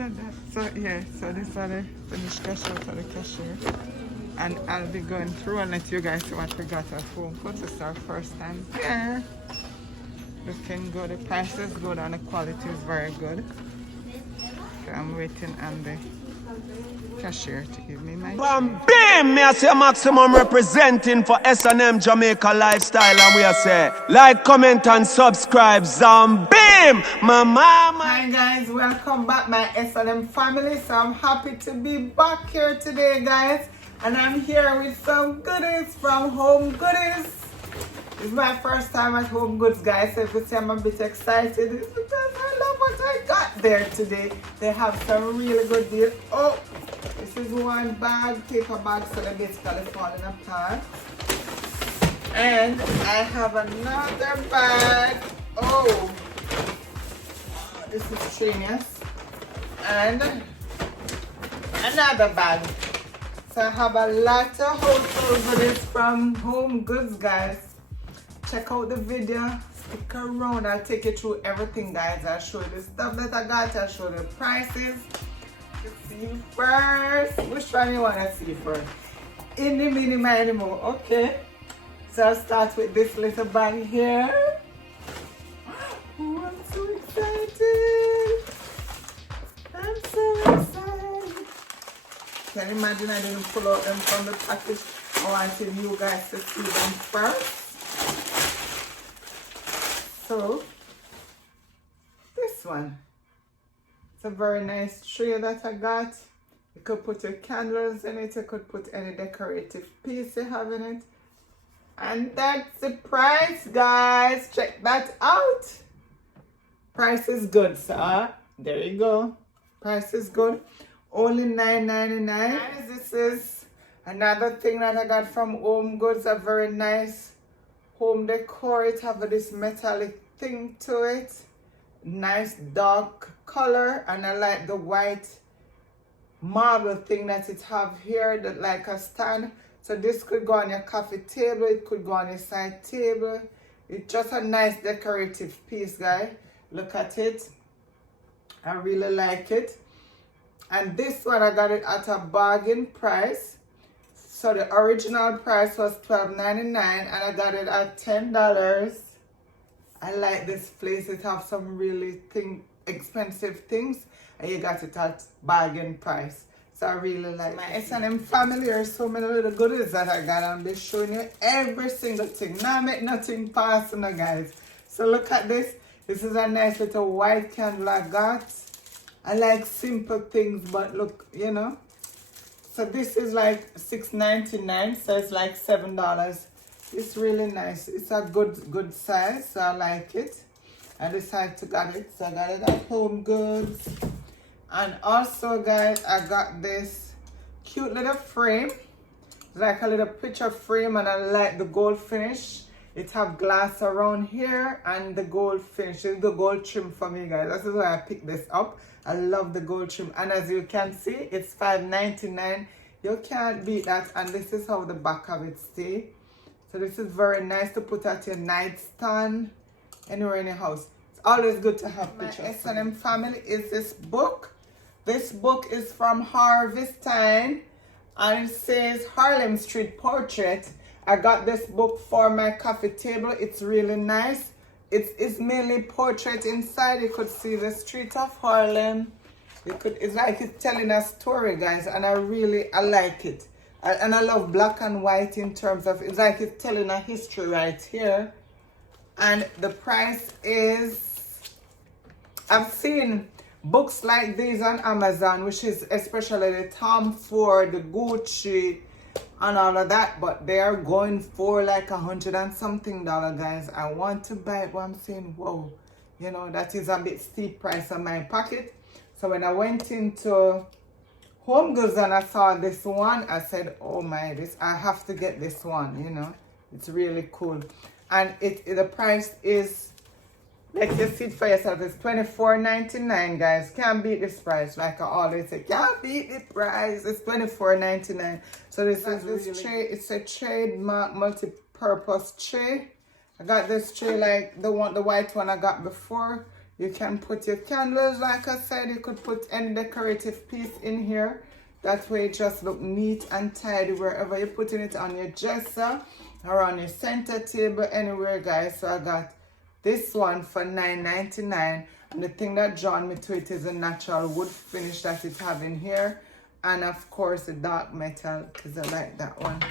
So yeah, so this are the finished cash out of the cashier. And I'll be going through and let you guys see what we got at home. Because it's our first time here. Looking good, the price is good and the quality is very good. So I'm waiting on the cashier to give me my Bam, bam! Me I say maximum representing for S&M Jamaica lifestyle, and we are say like, comment, and subscribe. Bam, my mama. Hi guys, welcome back my S&M family. So I'm happy to be back here today, guys, and I'm here with some goodies from Home Goodies. It's my first time at Home Goods, guys, so if you see I'm a bit excited, it's because I love what I got there today. They have some really good deals. Oh, this is one bag, paper bag, so they're basically falling apart. And I have another bag. Oh, this is genius. And another bag. So I have a lot of household goodies from Home Goods, guys. Check out the video, stick around, I'll take you through everything, guys. I'll show you the stuff that I got, I'll show you the prices. Let's see first. Which one you want to see first? Any, mini, miny, mo. Okay. So I'll start with this little bag here. Oh, I'm so excited. I'm so excited. Can you imagine I didn't pull out them from the package? I wanted you guys to see them first. So, this one, it's a very nice tray that I got. You could put your candles in it, you could put any decorative piece you have in it. And that's the price, guys. Check that out. Price is good, sir. There you go. Price is good. Only $9.99. This is another thing that I got from Home Goods, a very nice home decor. It have this metallic thing to it, nice dark color, and I like the white marble thing that it have here, that like a stand. So this could go on your coffee table, it could go on your side table. It's just a nice decorative piece, guys. Look at it. I really like it. And this one I got it at a bargain price. So the original price was $12.99 and I got it at $10. I like this place. It have some really expensive things and you got it at bargain price. So I really like my S&M family. There's so many little goodies that I got. I'm just showing you every single thing. Now make nothing personal, guys. So look at this. This is a nice little white candle I got. I like simple things, but look, you know. So this is like $6.99, so it's like $7. It's really nice. It's a good size, so I like it. I decided to get it, so I got it at Home Goods. And also, guys, I got this cute little frame. It's like a little picture frame, and I like the gold finish. It have glass around here and the gold finish. It's the gold trim for me, guys. This is why I picked this up. I love the gold trim, and as you can see, it's $5.99. You can't beat that. And this is how the back of it stay. So this is very nice to put at your nightstand anywhere in your house. It's always good to have pictures. My S&M family is this book. This book is from Harvestine, and it says Harlem Street Portrait. I got this book for my coffee table. It's really nice. It's mainly portrait inside. You could see the street of Harlem. It's like it's telling a story, guys, and I like it. And I love black and white in terms of, it's like it's telling a history right here. And the price is, I've seen books like these on Amazon, which is especially the Tom Ford, the Gucci, and all of that, but they are going for like $100 and something, guys. I want to buy it, but I'm saying, whoa, you know, that is a bit steep price on my pocket. So when I went into Home Goods and I saw this one, I said, oh my, I have to get this one, you know. It's really cool. And the price is, like you see it for yourself, it's $24.99, guys. Can't beat this price. Like I always say, can't beat the price. It's $24.99. So this is this tray. It's a trademark multi-purpose tray. I got this tray like the white one I got before. You can put your candles, like I said. You could put any decorative piece in here. That way it just look neat and tidy wherever you're putting it, on your dresser or on your center table, anywhere, guys. So I got this one for $9.99, and the thing that drawn me to it is a natural wood finish that it have in here, and of course the dark metal, because I like that one.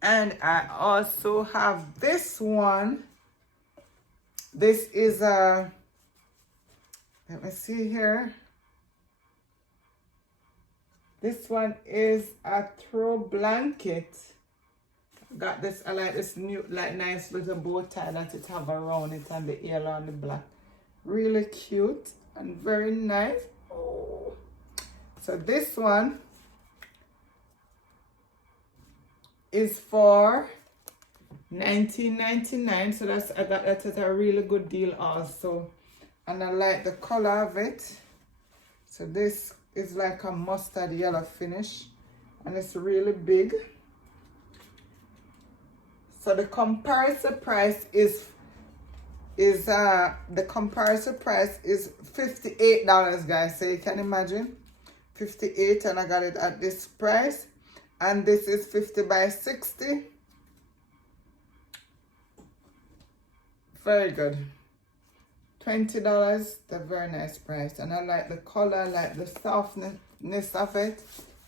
And I also have this one. This is a, let me see here. This one is a throw blanket. Got this, I like this new, like nice little bow tie that it have around it, and the yellow and the black. Really cute and very nice. Oh. So this one is for $19.99. So that's, I got that at a really good deal also. And I like the color of it. So this is like a mustard yellow finish, and it's really big. So the comparison price is $58, guys. So you can imagine, $58, and I got it at this price. And this is 50 by 60. Very good. $20, the very nice price. And I like the color, I like the softness of it.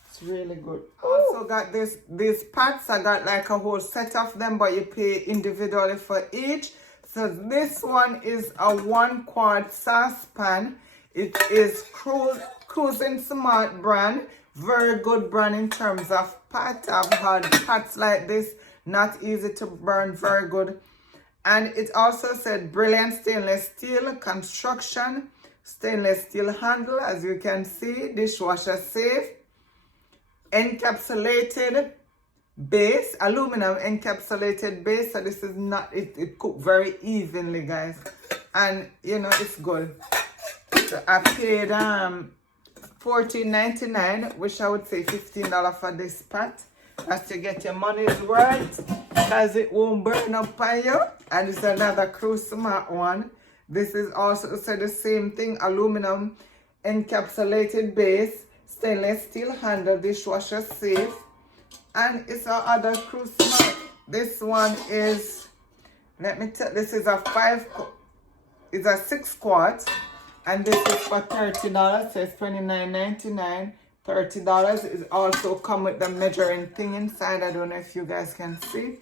It's really good. Also got these pots. I got like a whole set of them, but you pay individually for each. So this one is a 1-quart saucepan. It is Cruising Smart brand. Very good brand in terms of pot. I've had pots like this, not easy to burn, very good. And it also said brilliant stainless steel construction, stainless steel handle, as you can see, dishwasher safe, encapsulated base, aluminum encapsulated base. So this is not, it cooked very evenly, guys, and you know it's good. So I paid $14.99, which I would say $15 for this pot. That's to get your money's worth, because it won't burn up on you. And it's another Cruise Smart one. This is also said the same thing, aluminum encapsulated base, stainless steel handle, dishwasher safe, and it's our other Cruise Smart. This one is, let me tell, this is a 6-quart, and this is for $30. So it's $29.99. $30 is also come with the measuring thing inside. I don't know if you guys can see.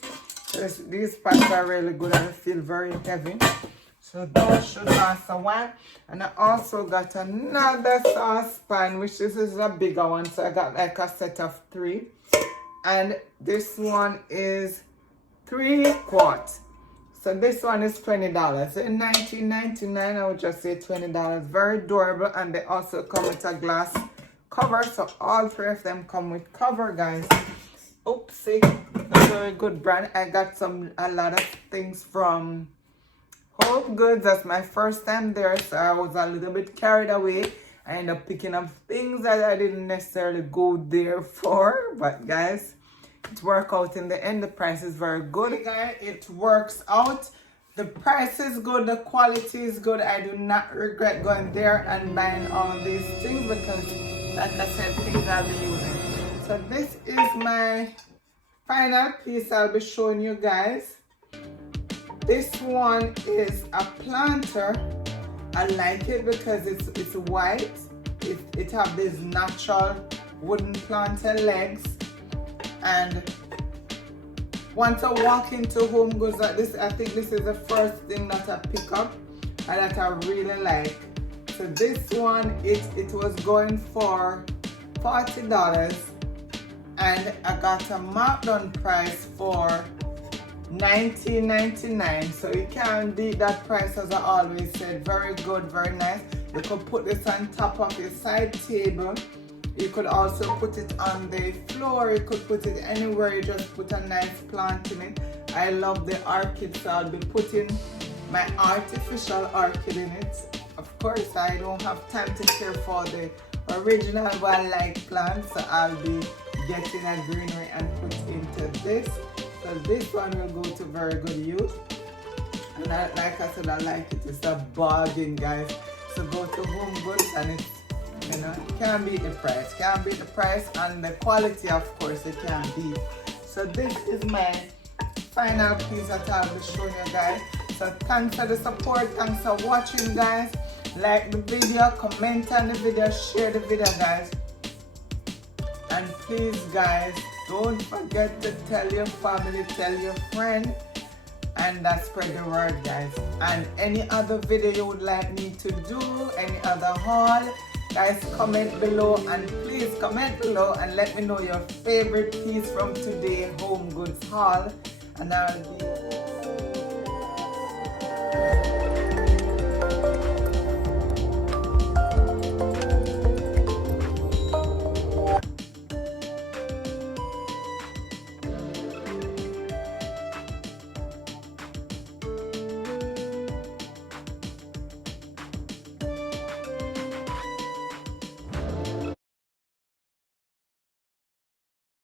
These pots are really good and feel very heavy. So those should last a while. And I also got another saucepan, which this is a bigger one. So I got like a set of 3. And this one is 3-quart. So this one is $20. So in $19.99, I would just say $20. Very durable, and they also come with a glass cover. So all 3 of them come with cover, guys. Oopsie, a very good brand. I got a lot of things from Home Goods. That's my first time there, so I was a little bit carried away. I ended up picking up things that I didn't necessarily go there for, but guys, it worked out in the end. The price is very good, guys. It works out. The price is good, the quality is good. I do not regret going there and buying all these things, because like I said, things I'll be using. So this is my final piece I'll be showing you guys. This one is a planter. I like it because it's white. It have these natural wooden planter legs. And once I walk into Home Goods like this, I think this is the first thing that I pick up and that I really like. So this one, it was going for $40, and I got a markdown price for $19.99. So you can't beat that price, as I always said. Very good, very nice. You could put this on top of your side table. You could also put it on the floor. You could put it anywhere. You just put a nice plant in it. I love the orchid, so I'll be putting my artificial orchid in it. Of course, I don't have time to care for the original wildlife plants, so I'll be getting a greenery and put into this. So this one will go to very good use. And like I said, I like it. It's a bargain, guys. So go to Home Goods and it's, you know, can't beat the price. Can't beat the price, and the quality, of course, it can't beat. So this is my final piece that I'll be showing you guys. So thanks for the support. Thanks for watching, guys. Like the video, comment on the video, share the video, guys. And please, guys, don't forget to tell your family, tell your friend, and spread the word, guys. And any other video you would like me to do, any other haul, guys, comment below. And please comment below and let me know your favorite piece from today Home Goods haul, and I'll be